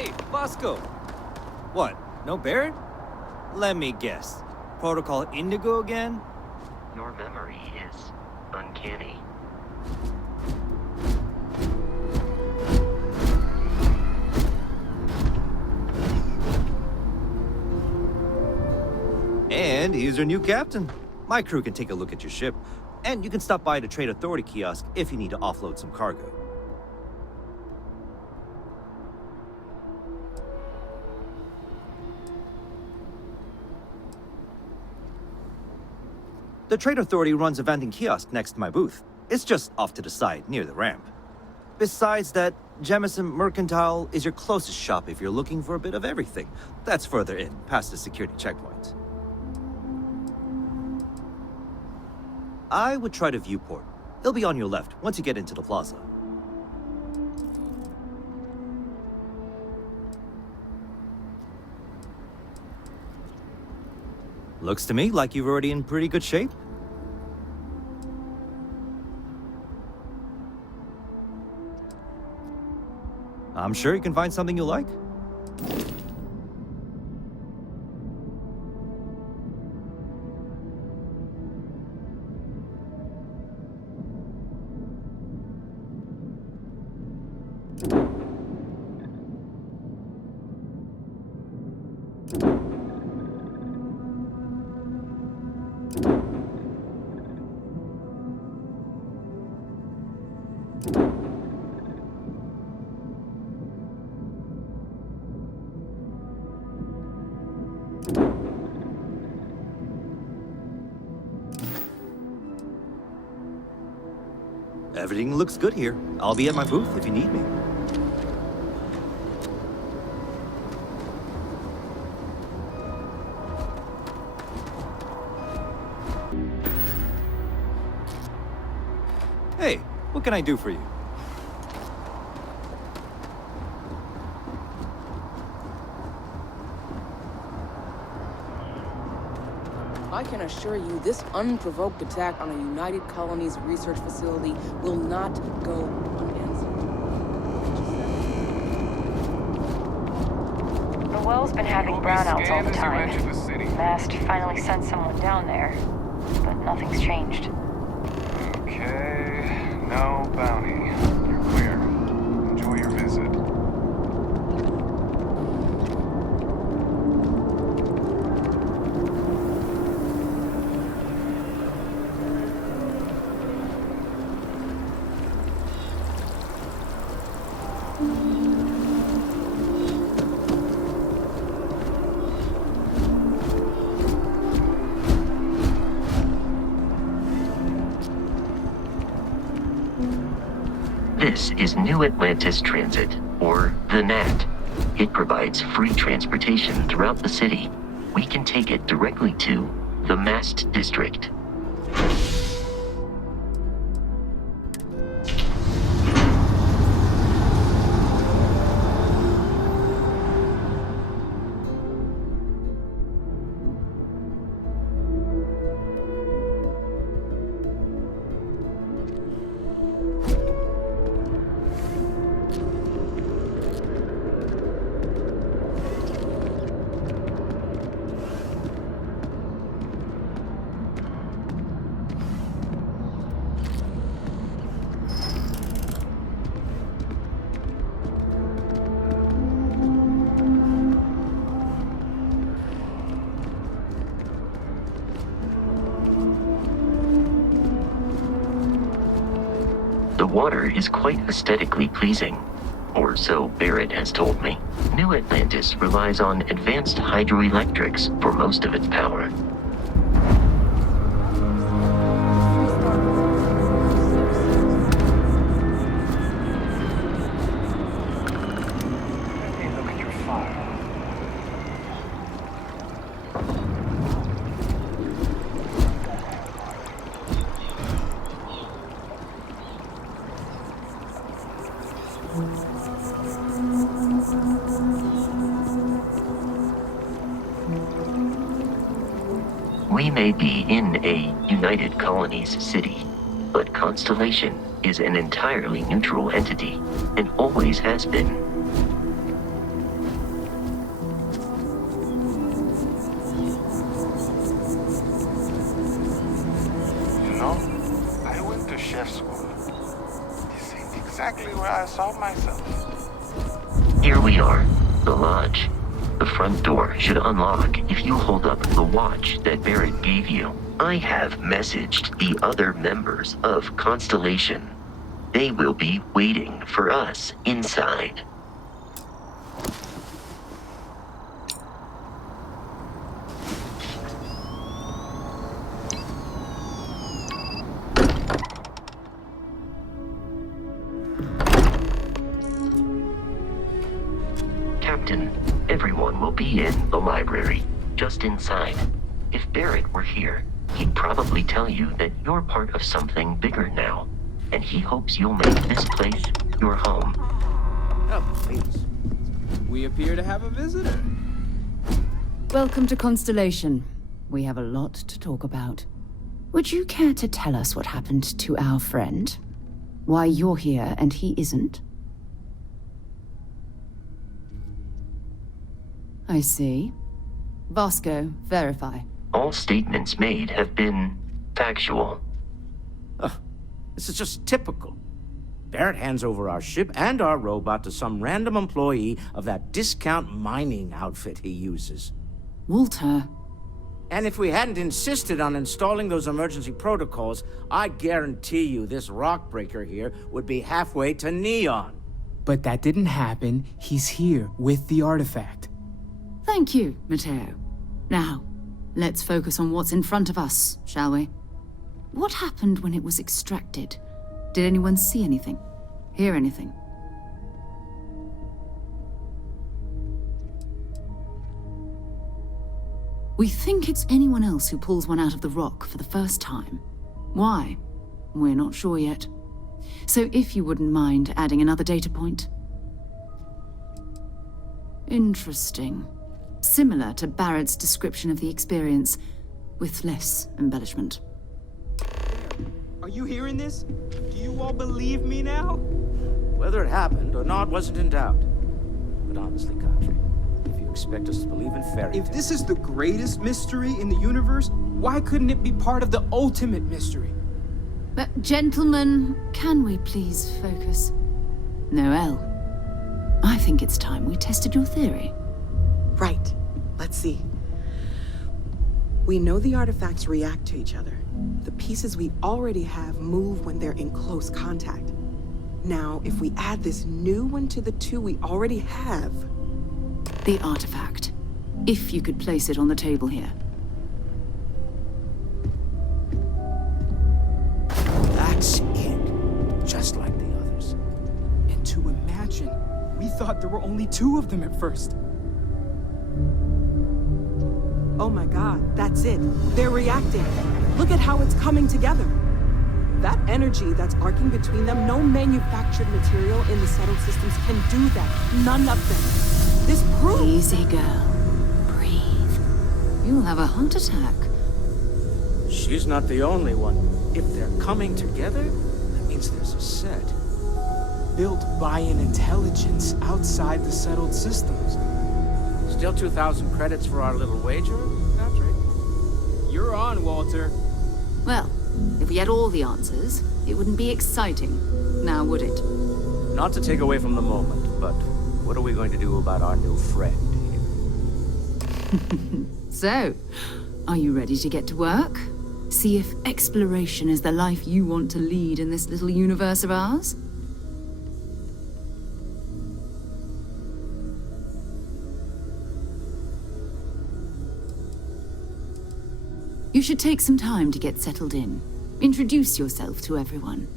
Hey, Bosco! What, no Barrett? Let me guess. Protocol Indigo again? Your memory is uncanny. And here's your new captain. My crew can take a look at your ship, and you can stop by the Trade Authority kiosk if you need to offload some cargo. The Trade Authority runs a vending kiosk next to my booth. It's just off to the side, near the ramp. Besides that, Jemison Mercantile is your closest shop if you're looking for a bit of everything. That's further in, past the security checkpoint. I would try the viewport. It'll be on your left once you get into the plaza. Looks to me like you're already in pretty good shape. I'm sure you can find something you like. Everything looks good here. I'll be at my booth if you need me. Hey, what can I do for you? I can assure you this unprovoked attack on a United Colonies research facility will not go unanswered. The well's been having brownouts all the time. Mast finally sent someone down there, but nothing's changed. Okay, no bounty. You're clear. Enjoy your visit. This is New Atlantis Transit, or the NAT. It provides free transportation throughout the city. We can take it directly to the Mast District. The water is quite aesthetically pleasing, or so Barrett has told me. New Atlantis relies on advanced hydroelectrics for most of its power. Hey, look at your file. We may be in a United Colonies city, but Constellation is an entirely neutral entity, and always has been. exactly where I saw myself. Here we are, the lodge. The front door should unlock if you hold up the watch that Barrett gave you. I have messaged the other members of Constellation. They will be waiting for us inside. Captain, everyone will be in the library, just inside. If Barrett were here, he'd probably tell you that you're part of something bigger now, and he hopes you'll make this place your home. Oh, please. We appear to have a visitor. Welcome to Constellation. We have a lot to talk about. Would you care to tell us what happened to our friend? Why you're here and he isn't? I see. Vasco, verify. All statements made have been factual. This is just typical. Barrett hands over our ship and our robot to some random employee of that discount mining outfit he uses. Walter. And if we hadn't insisted on installing those emergency protocols, I guarantee you this rock breaker here would be halfway to Neon. But that didn't happen. He's here with the artifact. Thank you, Matteo. Now, let's focus on what's in front of us, shall we? What happened when it was extracted? Did anyone see anything? Hear anything? We think it's anyone else who pulls one out of the rock for the first time. Why? We're not sure yet. So if you wouldn't mind adding another data point. Interesting. Similar to Barrett's description of the experience, with less embellishment. Are you hearing this? Do you all believe me now? Whether it happened or not wasn't in doubt. But honestly, Country, if you expect us to believe in fairy tales... If this is the greatest mystery in the universe, why couldn't it be part of the ultimate mystery? But gentlemen, can we please focus? Noelle, I think it's time we tested your theory. Right. Let's see. We know the artifacts react to each other. The pieces we already have move when they're in close contact. Now, if we add this new one to the two we already have... The artifact. If you could place it on the table here. That's it. Just like the others. And to imagine, we thought there were only 2 of them at first. Oh my god, that's it. They're reacting. Look at how it's coming together. That energy that's arcing between them, no manufactured material in the settled systems can do that. None of them. This proves... Easy, girl. Breathe. You'll have a heart attack. She's not the only one. If they're coming together, that means there's a set. Built by an intelligence outside the settled systems. Still 2,000 credits for our little wager, Patrick? You're on, Walter. Well, if we had all the answers, it wouldn't be exciting. Now, would it? Not to take away from the moment, but what are we going to do about our new friend here? So, are you ready to get to work? See if exploration is the life you want to lead in this little universe of ours? You should take some time to get settled in. Introduce yourself to everyone.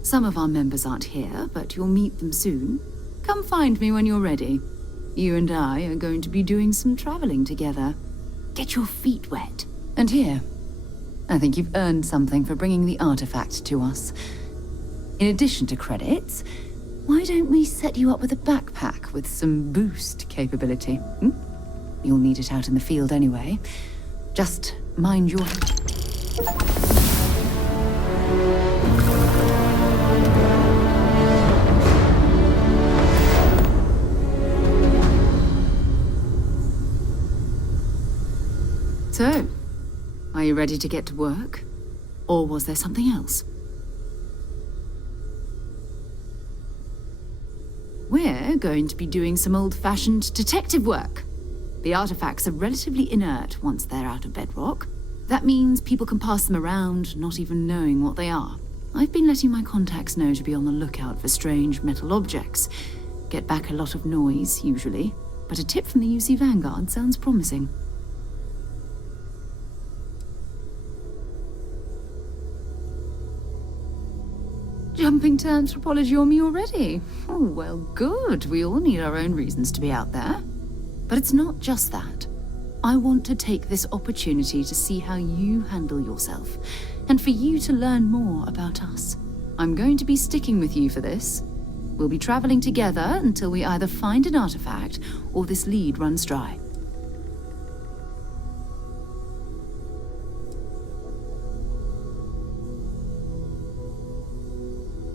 Some of our members aren't here, but you'll meet them soon. Come find me when you're ready. You and I are going to be doing some traveling together. Get your feet wet. And here, I think you've earned something for bringing the artifact to us. In addition to credits, why don't we set you up with a backpack with some boost capability? You'll need it out in the field anyway. Just mind your... So, are you ready to get to work? Or was there something else? We're going to be doing some old-fashioned detective work. The artifacts are relatively inert once they're out of bedrock. That means people can pass them around, not even knowing what they are. I've been letting my contacts know to be on the lookout for strange metal objects. Get back a lot of noise, usually, but a tip from the UC Vanguard sounds promising. Jumping to anthropology on me already? Oh, well, good. We all need our own reasons to be out there. But it's not just that. I want to take this opportunity to see how you handle yourself, and for you to learn more about us. I'm going to be sticking with you for this. We'll be traveling together until we either find an artifact or this lead runs dry.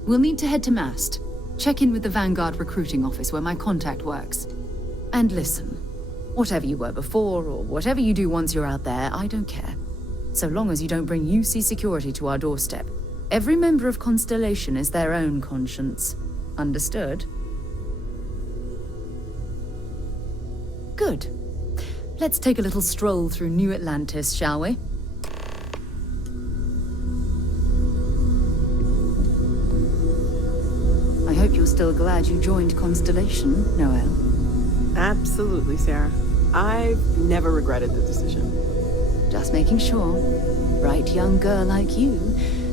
We'll need to head to Mast. Check in with the Vanguard recruiting office where my contact works. And listen, whatever you were before, or whatever you do once you're out there, I don't care. So long as you don't bring UC security to our doorstep. Every member of Constellation is their own conscience. Understood? Good. Let's take a little stroll through New Atlantis, shall we? I hope you're still glad you joined Constellation, Noel. Absolutely, Sarah. I've never regretted the decision. Just making sure. Bright young girl like you,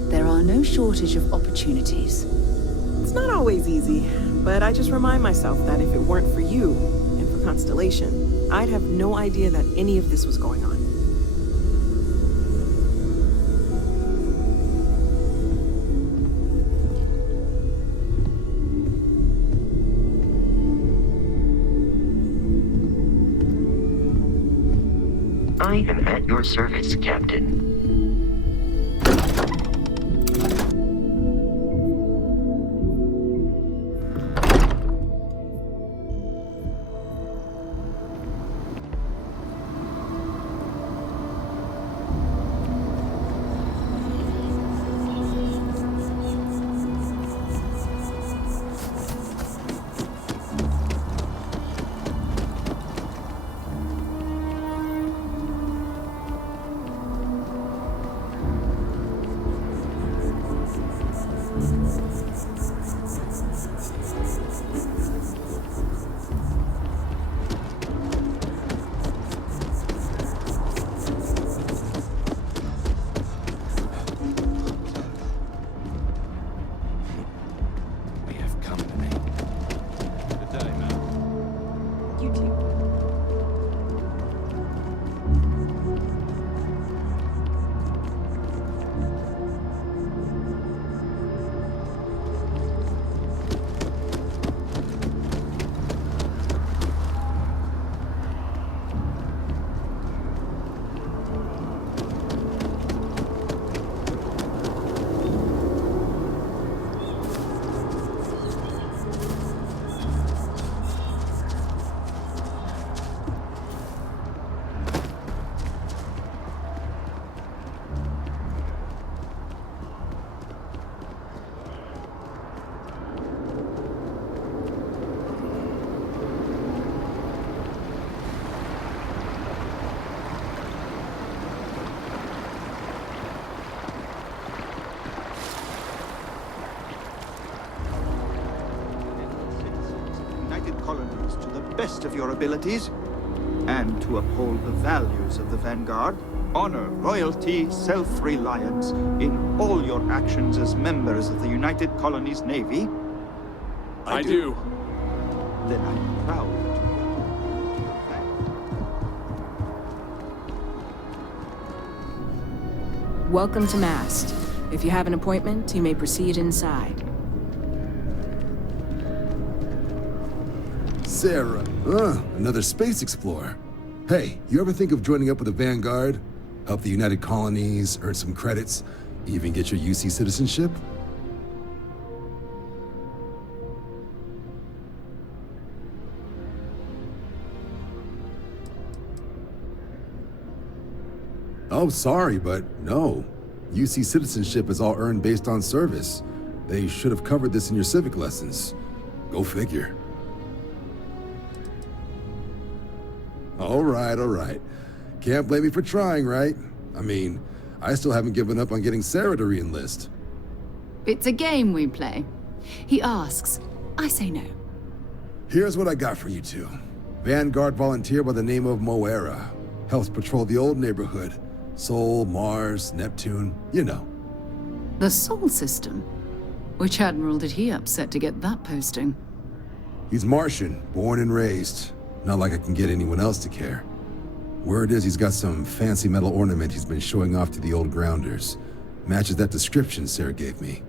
there are no shortage of opportunities. It's not always easy, but I just remind myself that if it weren't for you and for Constellation, I'd have no idea that any of this was going on. I am at your service, Captain. Colonies to the best of your abilities, and to uphold the values of the Vanguard, honor, loyalty, self-reliance in all your actions as members of the United Colonies Navy. I do. Then I'm proud. Welcome to Mast. If you have an appointment, you may proceed inside. Sarah, another space explorer. Hey, you ever think of joining up with the Vanguard? Help the United Colonies, earn some credits, even get your UC citizenship? Oh, sorry, but no. UC citizenship is all earned based on service. They should have covered this in your civic lessons. Go figure. All right, all right. Can't blame me for trying, right? I mean, I still haven't given up on getting Sarah to re-enlist. It's a game we play. He asks, I say no. Here's what I got for you two. Vanguard volunteer by the name of Moara. Helps patrol the old neighborhood. Sol, Mars, Neptune, you know. The Sol system? Which admiral did he upset to get that posting? He's Martian, born and raised. Not like I can get anyone else to care. Word is he's got some fancy metal ornament he's been showing off to the old grounders. Matches that description Sarah gave me.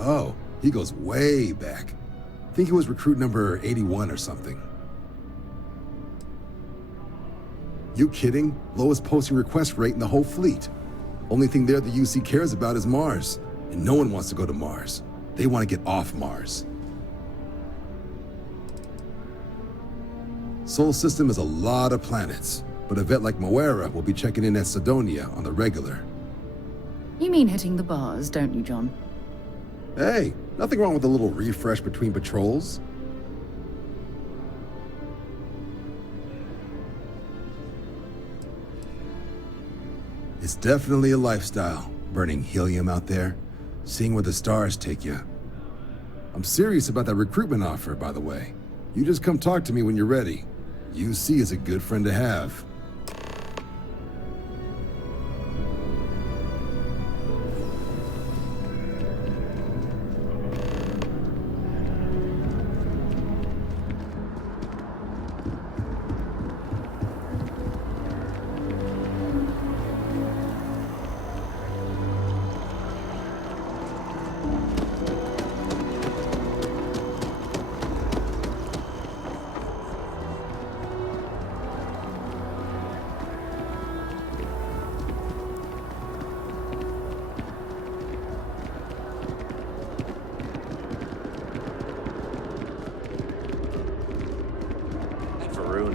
Oh, he goes way back. Think he was recruit number 81 or something. You kidding? Lowest posting request rate in the whole fleet. Only thing there the UC cares about is Mars. And no one wants to go to Mars. They want to get off Mars. Sol system has a lot of planets, but a vet like Moara will be checking in at Cydonia on the regular. You mean hitting the bars, don't you, John? Hey, nothing wrong with a little refresh between patrols. It's definitely a lifestyle, burning helium out there, seeing where the stars take you. I'm serious about that recruitment offer, by the way. You just come talk to me when you're ready. UC is a good friend to have.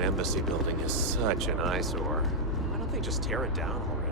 Embassy building is such an eyesore. Why don't they just tear it down already?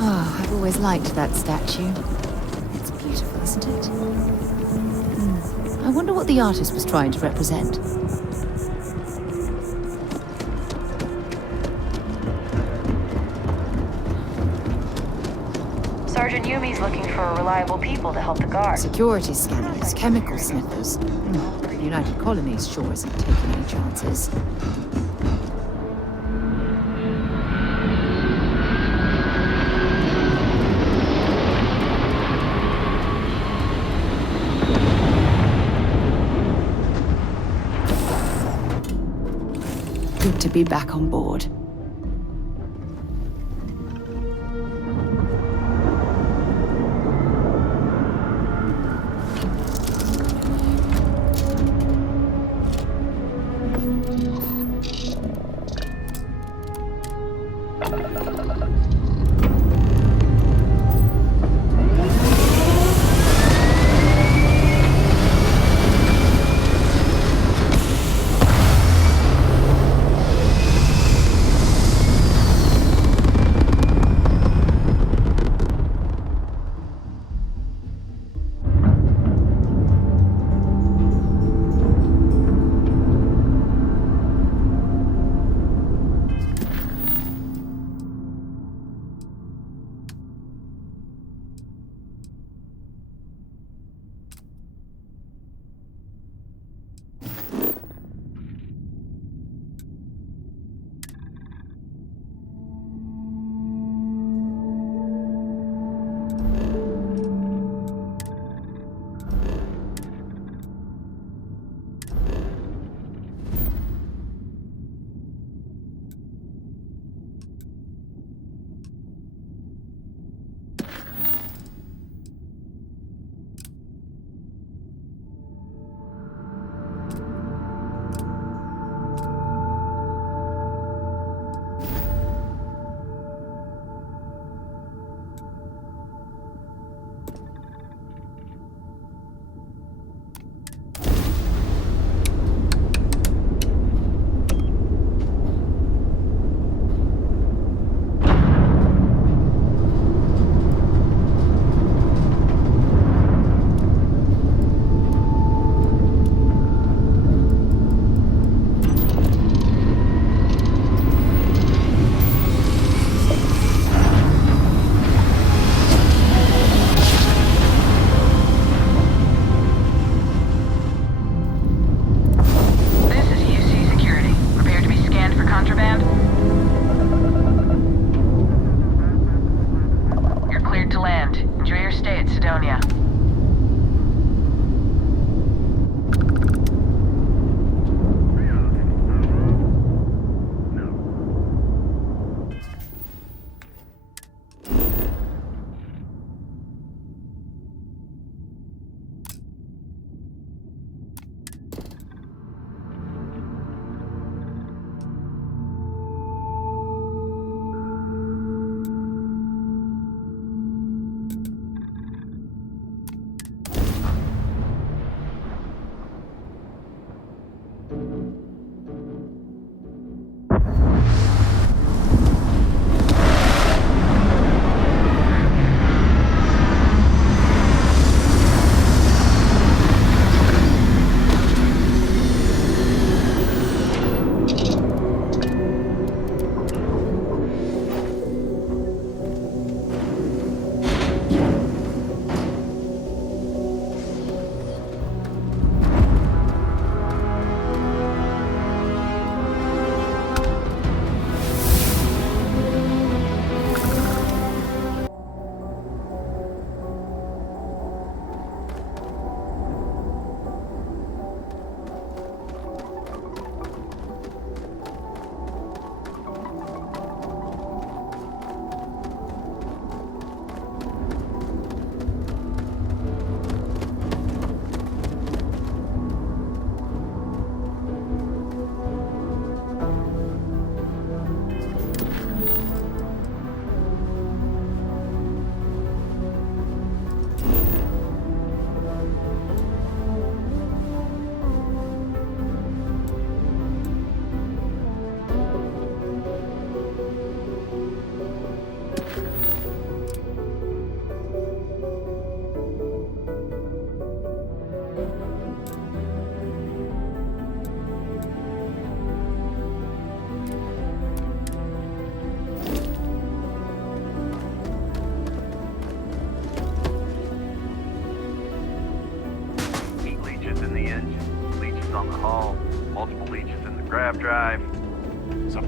I've always liked that statue. It's beautiful, isn't it? I wonder what the artist was trying to represent. Sergeant Yumi's looking for reliable people to help the guard. Security scanners, chemical sniffers. The United Colonies sure isn't taking any chances. Good to be back on board.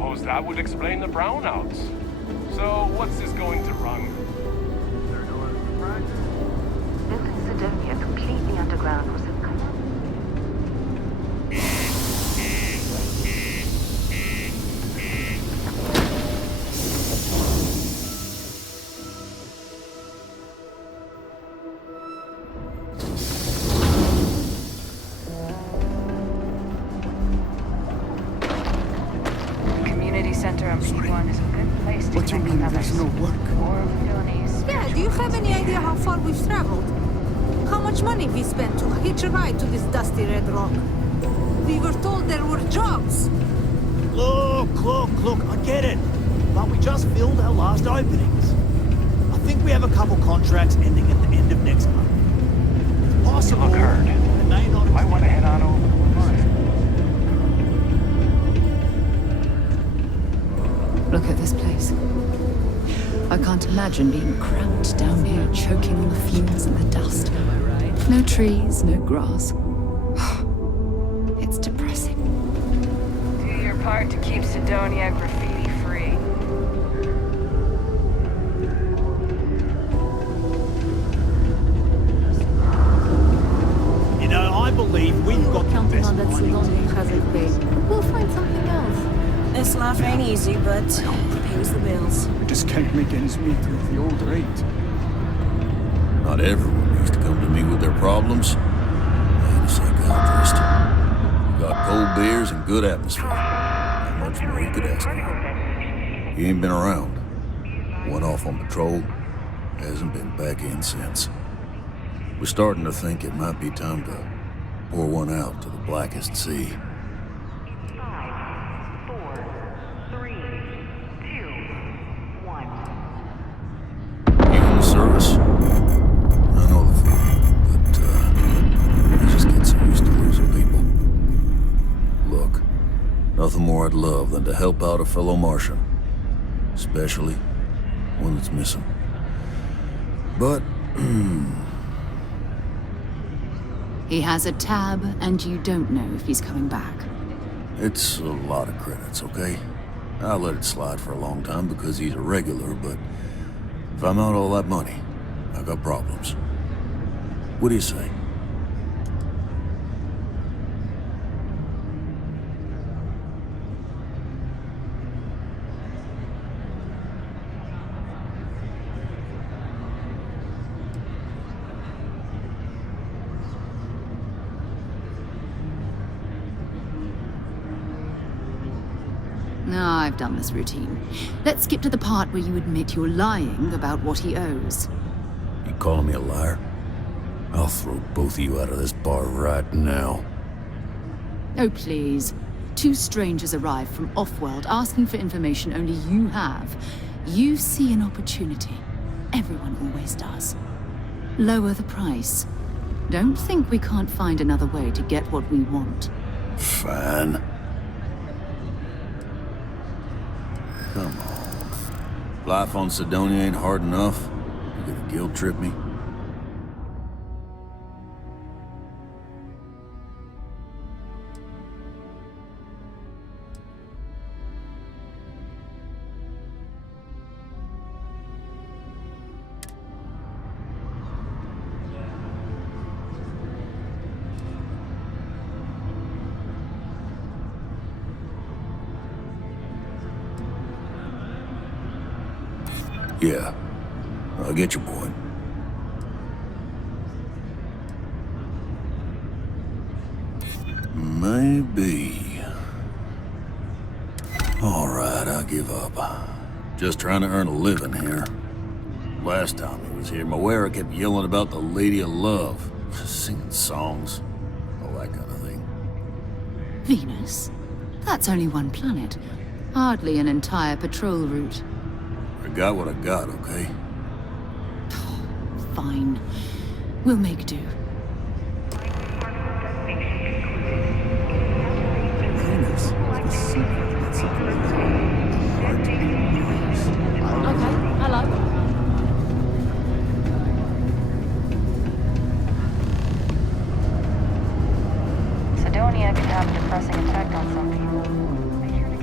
suppose that would explain the brownouts. So, what's this going to run? Built in Cydonia, completely underground, was a center on P1 is a good place to What do you connect mean with there's others. no work? Or villainies. Yeah, do you have any idea how far we've traveled? How much money we spent to hitch a ride to this dusty red rock? We were told there were jobs. Look, I get it. But we just filled our last openings. I think we have a couple contracts ending at the end of next month. It's possible. Look, Herd. They may not I want to head on over to Moara. Look at this place. I can't imagine being cramped down here, choking on the fumes and the dust. No trees, no grass. It's depressing. Do your part to keep Cydonia graffiti-free. You know, I believe we've got the Counting best on that mining Cydonia hasn't paid. We'll find something else. This life ain't easy, but it pays the bills. We just can't make ends meet with the old rate. Not everyone needs to come to me with their problems. I ain't a psychiatrist. We got cold beers and good atmosphere. Not much more you could ask for. He ain't been around. Went off on patrol. Hasn't been back in since. We're starting to think it might be time to pour one out to the blackest sea. 5, 4, 3, 2, 1. You in the service? I know the feeling, but I just get so used to losing people. Look, nothing more I'd love than to help out a fellow Martian. Especially one that's missing. But, He has a tab, and you don't know if he's coming back. it's a lot of credits, okay? I let it slide for a long time because he's a regular, but if I'm out all that money, I got problems. What do you say? No, I've done this routine. Let's skip to the part where you admit you're lying about what he owes. You calling me a liar? I'll throw both of you out of this bar right now. Oh, please. 2 strangers arrive from off-world asking for information only you have. You see an opportunity. Everyone always does. Lower the price. Don't think we can't find another way to get what we want. Fine. Come on. Life on Cydonia ain't hard enough. You gonna guilt trip me? Yeah, I get your point. Maybe. All right, I'll give up. Just trying to earn a living here. Last time he was here, Moara kept yelling about the Lady of Love, singing songs, all that kind of thing. Venus? That's only one planet. Hardly an entire patrol route. I got what I got, okay? Fine. We'll make do. Okay, hello. Cydonia could have a depressing effect on some people. Make sure to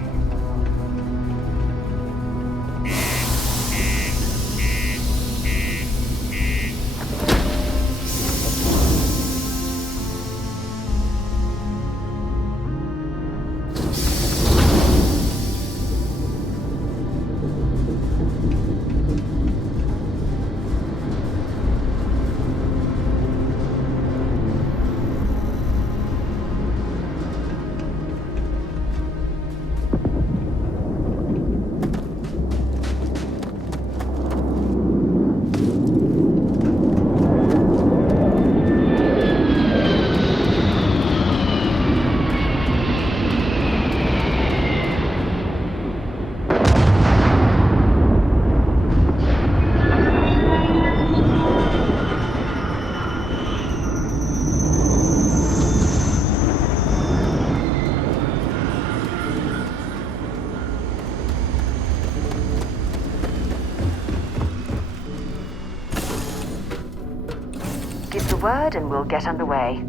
word and we'll get underway.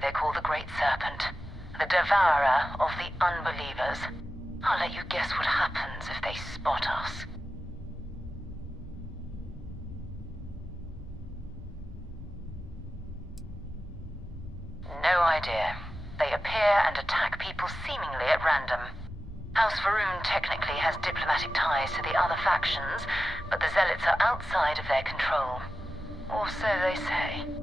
They call the Great Serpent, the devourer of the unbelievers. I'll let you guess what happens if they spot us. No idea. They appear and attack people seemingly at random. House Varun technically has diplomatic ties to the other factions, but the Zealots are outside of their control. Or so they say.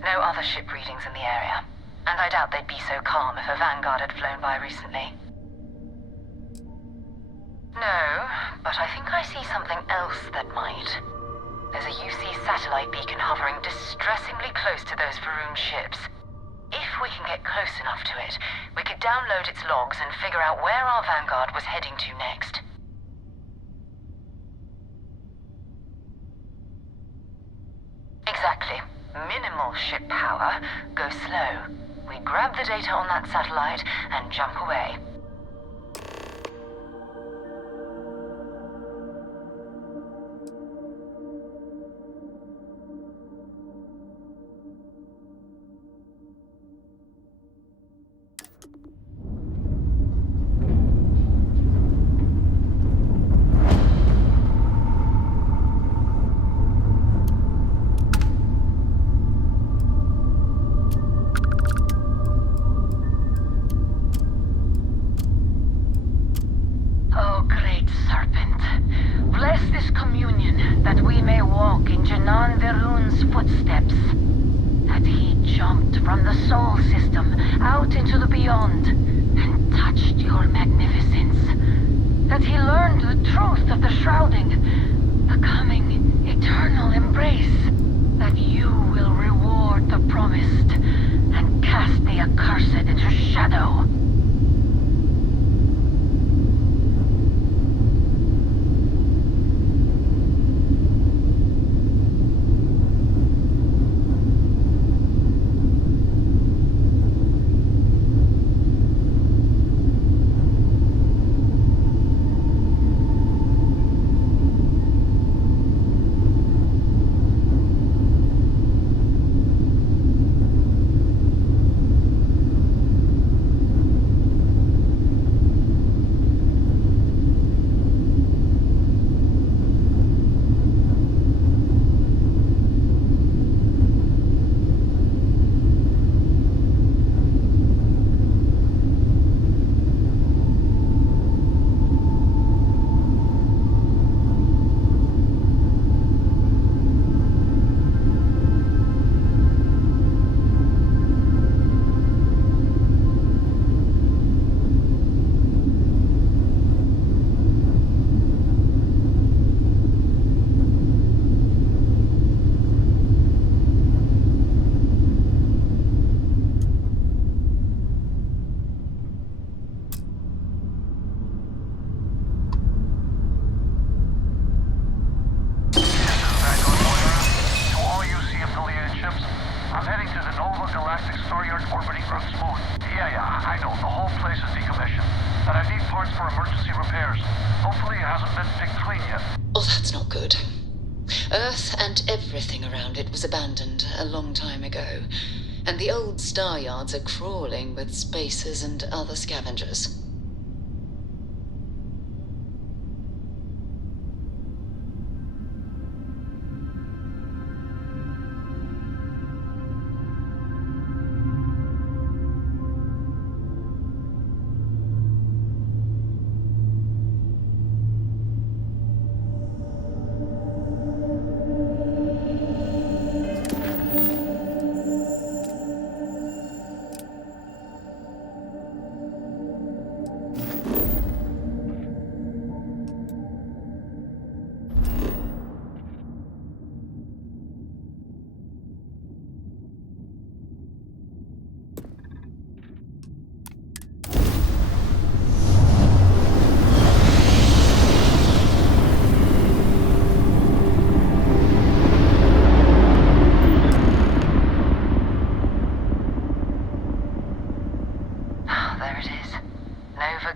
No other ship readings in the area. And I doubt they'd be so calm if a Vanguard had flown by recently. No, but I think I see something else that might. There's a UC satellite beacon hovering distressingly close to those Varun ships. If we can get close enough to it, we could download its logs and figure out where our Vanguard was heading to next. Exactly. Minimal ship power, go slow. We grab the data on that satellite and jump away. clear. Oh, that's not good. Earth and everything around it was abandoned a long time ago, and the old Staryards are crawling with spacers and other scavengers.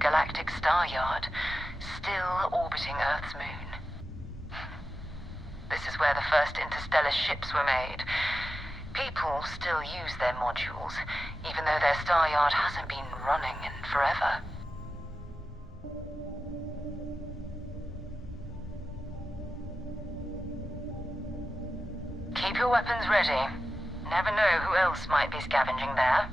Galactic Staryard, still orbiting Earth's moon. This is where the first interstellar ships were made. People still use their modules, even though their Staryard hasn't been running in forever. Keep your weapons ready. Never know who else might be scavenging there.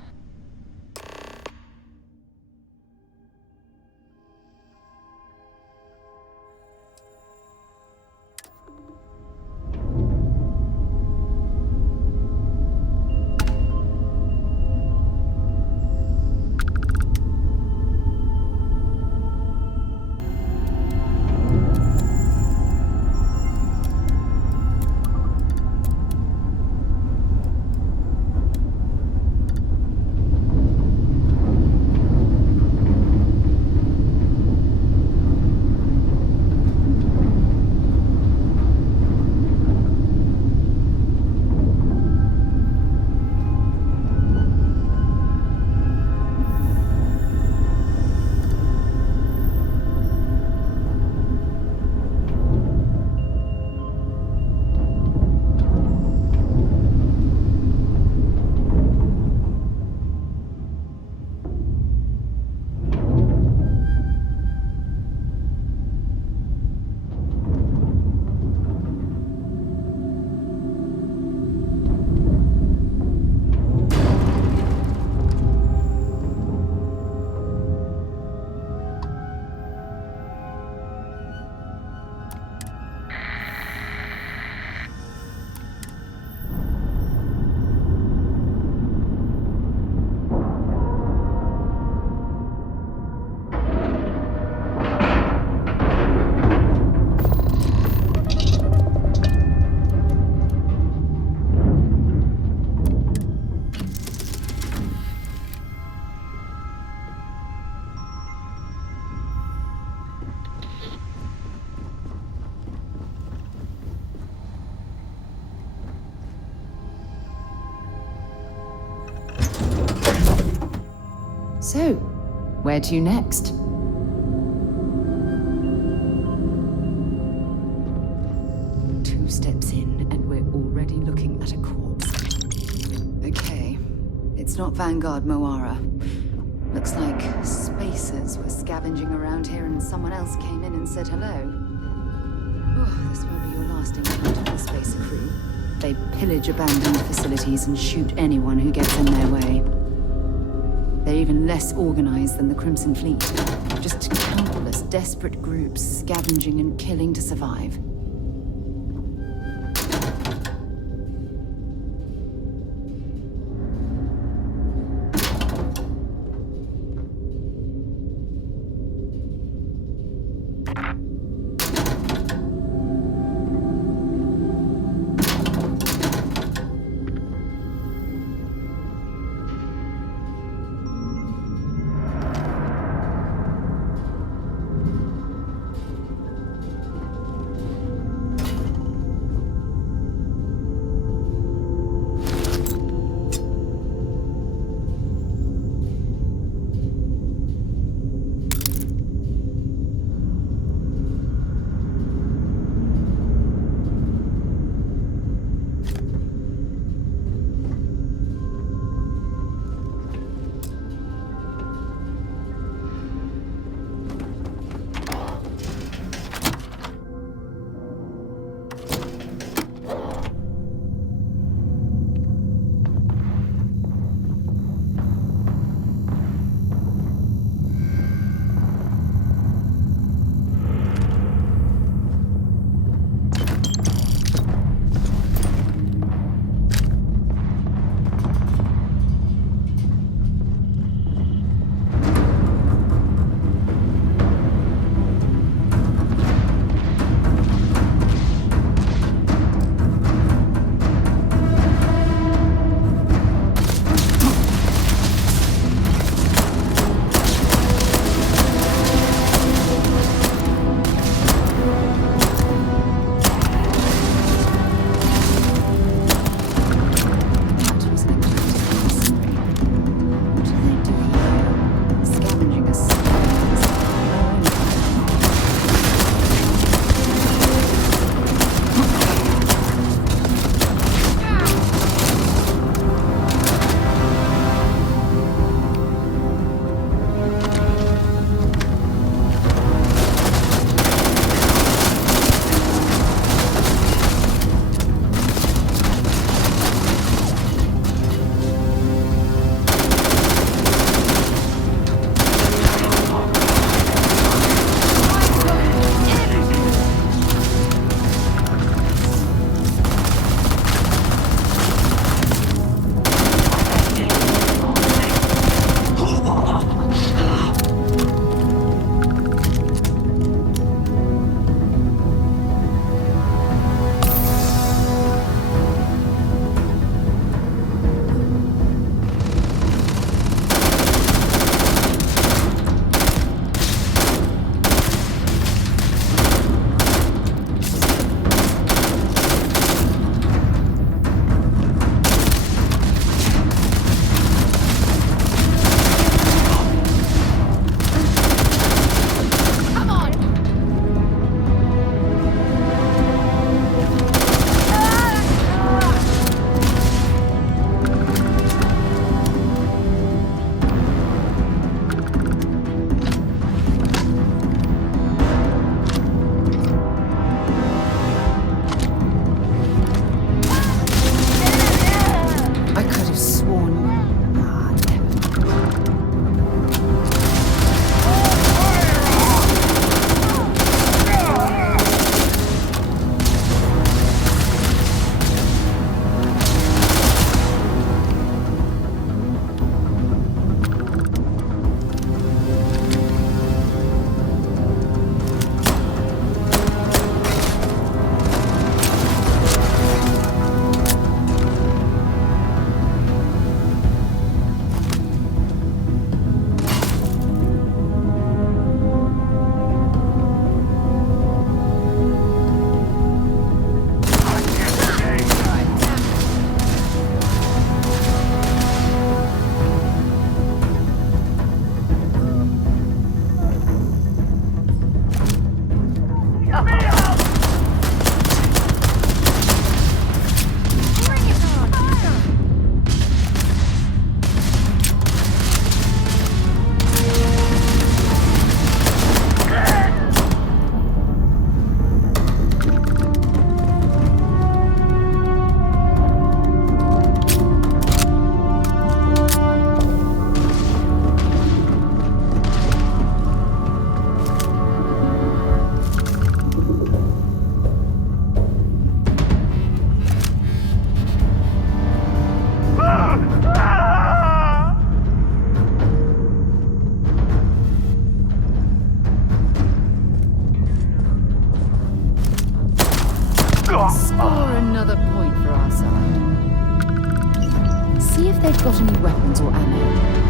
So, where to next? Two steps in, and we're already looking at a corpse. Okay, it's not Vanguard Moara. Looks like spacers were scavenging around here and someone else came in and said hello. Oh, this won't be your last encounter with the spacer crew. They pillage abandoned facilities and shoot anyone who gets in their way. They're even less organized than the Crimson Fleet. Just countless desperate groups scavenging and killing to survive. Score another point for our side. See if they've got any weapons or ammo.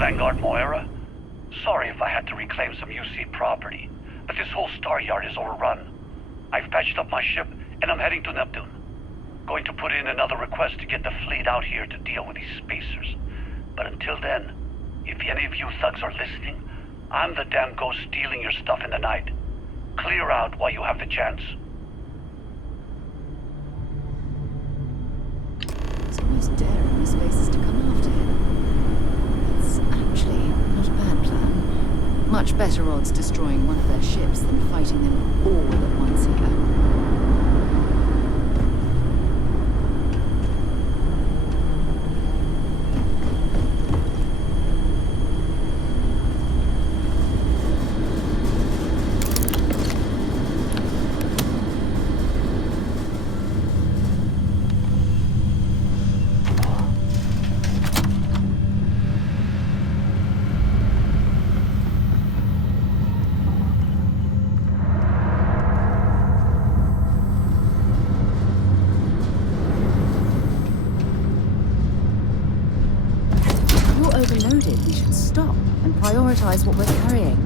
Vanguard Moara? Sorry if I had to reclaim some UC property, but this whole Staryard is overrun. I've patched up my ship, and I'm heading to Neptune. Going to put in another request to get the fleet out here to deal with these spacers. But until then, if any of you thugs are listening, I'm the damn ghost stealing your stuff in the night. Clear out while you have the chance. It's almost daring the spacers to come after him. It's actually not a bad plan. Much better odds destroying one of their ships than fighting them all at once here. Overloaded, we should stop and prioritize what we're carrying.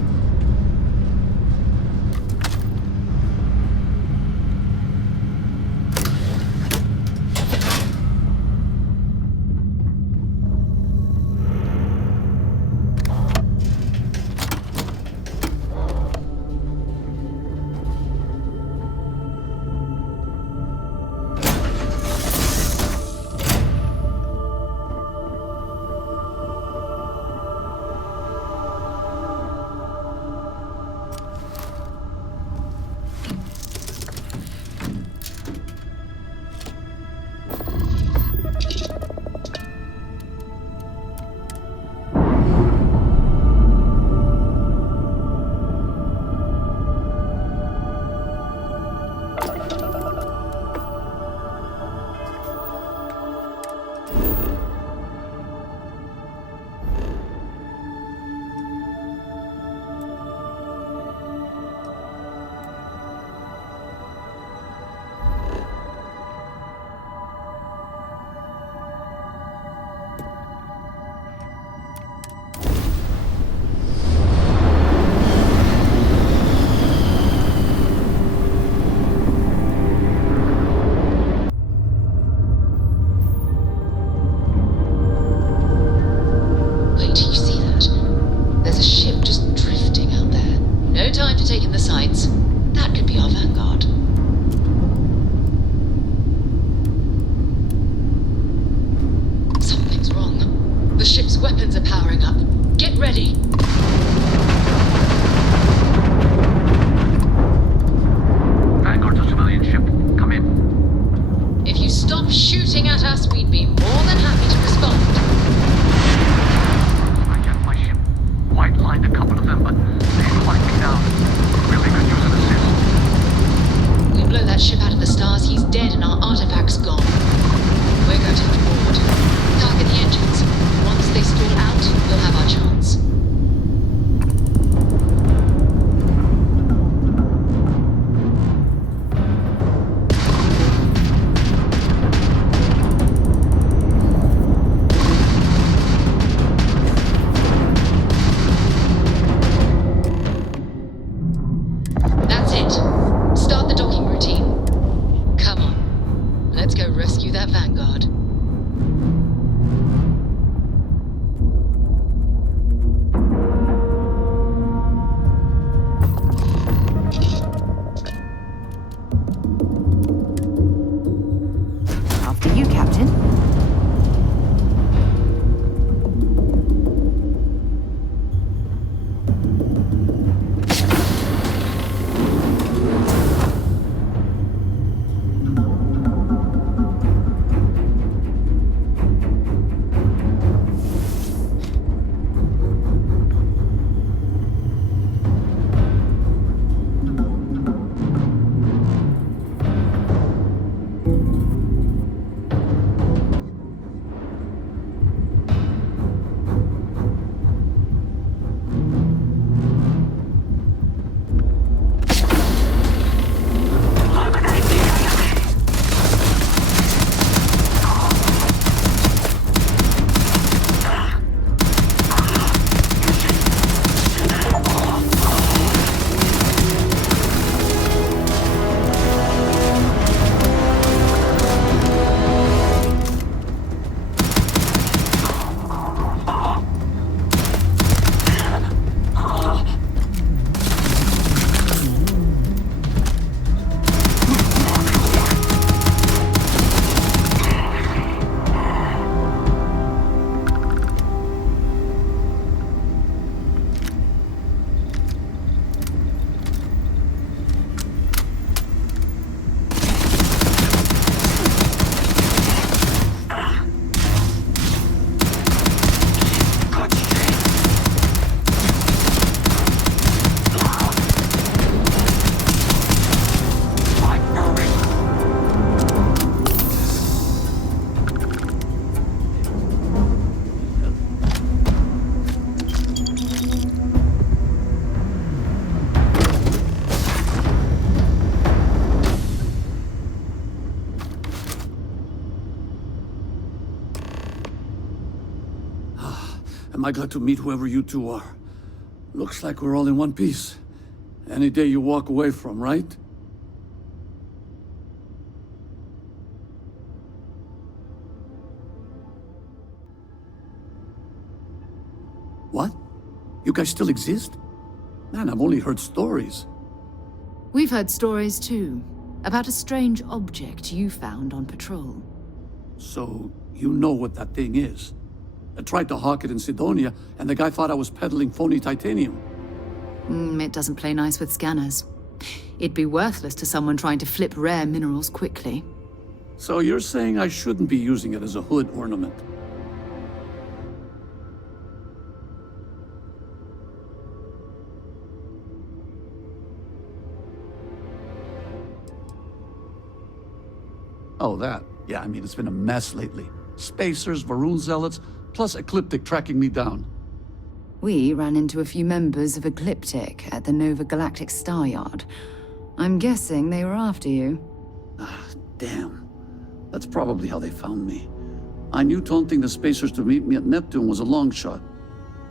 Am I glad to meet whoever you two are. Looks like we're all in one piece. Any day you walk away from, right? What? You guys still exist? Man, I've only heard stories. We've heard stories too, about a strange object you found on patrol. So, you know what that thing is? I tried to hawk it in Cydonia, and the guy thought I was peddling phony titanium. It doesn't play nice with scanners. It'd be worthless to someone trying to flip rare minerals quickly. So you're saying I shouldn't be using it as a hood ornament? Oh, that. Yeah, I mean, it's been a mess lately. Spacers, Varun zealots, plus Ecliptic tracking me down. We ran into a few members of Ecliptic at the Nova Galactic Staryard. I'm guessing they were after you. Ah, damn. That's probably how they found me. I knew taunting the Spacers to meet me at Neptune was a long shot.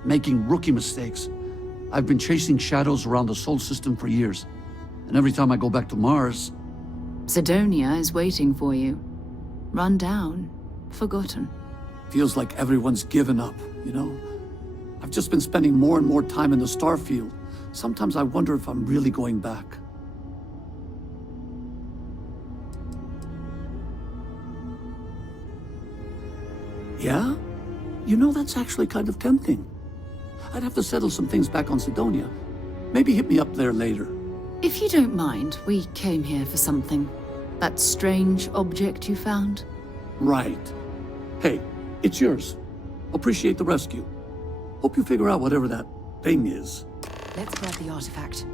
Making rookie mistakes. I've been chasing shadows around the Sol system for years. And every time I go back to Mars... Cydonia is waiting for you. Run down. Forgotten. Feels like everyone's given up, you know? I've just been spending more and more time in the Starfield. Sometimes I wonder if I'm really going back. Yeah? You know, that's actually kind of tempting. I'd have to settle some things back on Cydonia. Maybe hit me up there later. If you don't mind, we came here for something. That strange object you found? Right. Hey, it's yours. Appreciate the rescue. Hope you figure out whatever that thing is. Let's grab the artifact.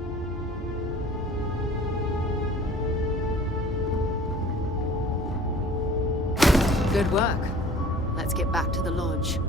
Good work. Let's get back to the lodge.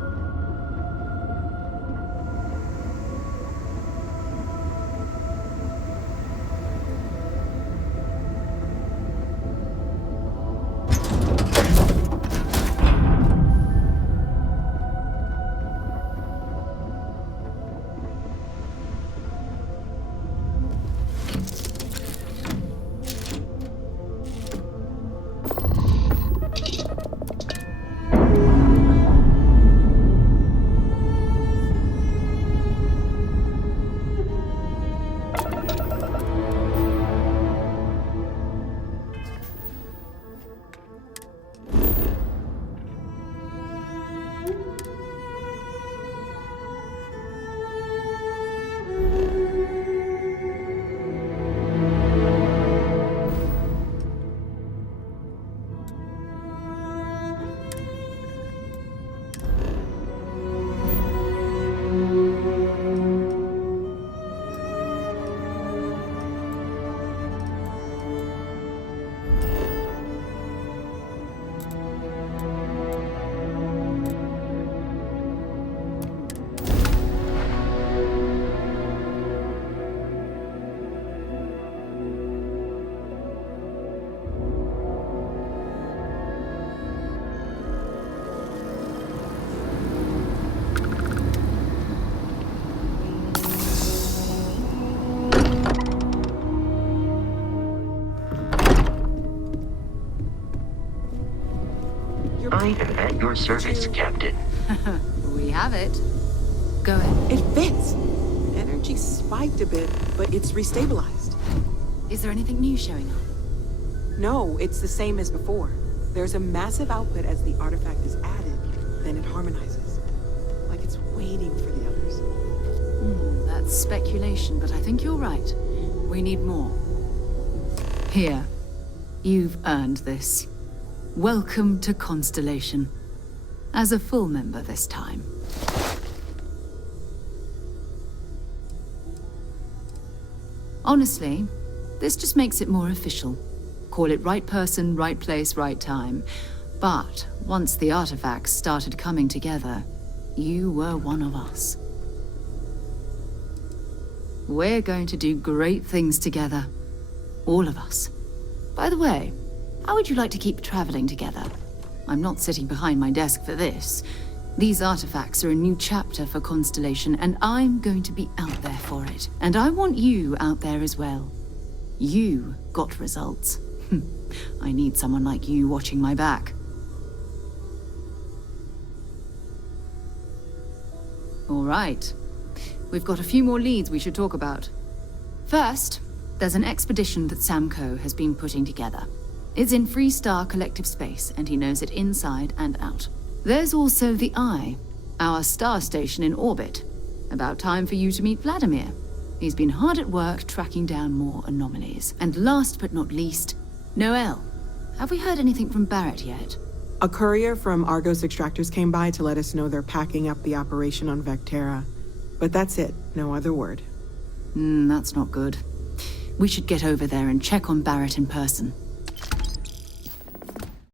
I am at your service, Captain. We have it. Go ahead. It fits. Energy spiked a bit, but it's restabilized. Is there anything new showing up? No, it's the same as before. There's a massive output as the artifact is added, then it harmonizes. Like it's waiting for the others. That's speculation, but I think you're right. We need more. Here. You've earned this. Welcome to Constellation. As a full member this time. Honestly, this just makes it more official. Call it right person, right place, right time. But once the artifacts started coming together, you were one of us. We're going to do great things together. All of us. By the way, how would you like to keep traveling together? I'm not sitting behind my desk for this. These artifacts are a new chapter for Constellation, and I'm going to be out there for it. And I want you out there as well. You got results. I need someone like you watching my back. All right. We've got a few more leads we should talk about. First, there's an expedition that Samco has been putting together. It's in Freestar Collective Space, and he knows it inside and out. There's also the Eye, our star station in orbit. About time for you to meet Vladimir. He's been hard at work tracking down more anomalies. And last but not least, Noel. Have we heard anything from Barrett yet? A courier from Argos Extractors came by to let us know they're packing up the operation on Vectera. But that's it, no other word. That's not good. We should get over there and check on Barrett in person.